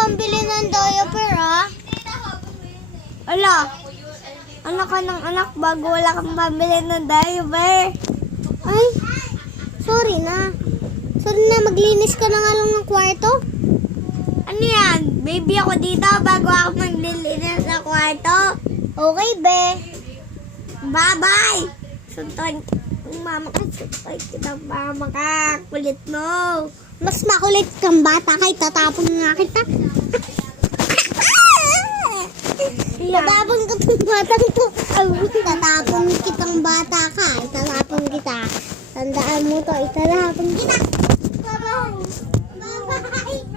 pambili ng diaper, ha? Ala, anak ka ng anak bago wala kang pambili ng diaper. Ay, sorry na. Sorry na, maglinis ka na nga lang ng kwarto. Ano yan? Baby ako dito bago ako maglilinis sa kwarto. Okay, be. Bye-bye. Suntuin ang mama ka. Suntuin kitang mama ka. Kulit mo. Mas makulit kang bata kahit tatapon nga kita. Tatapon ka itong batang to. Tatapon kitang bata ka. Itatapon kita. Tandaan mo to. Itatapon kita. Bye-bye. Bye-bye.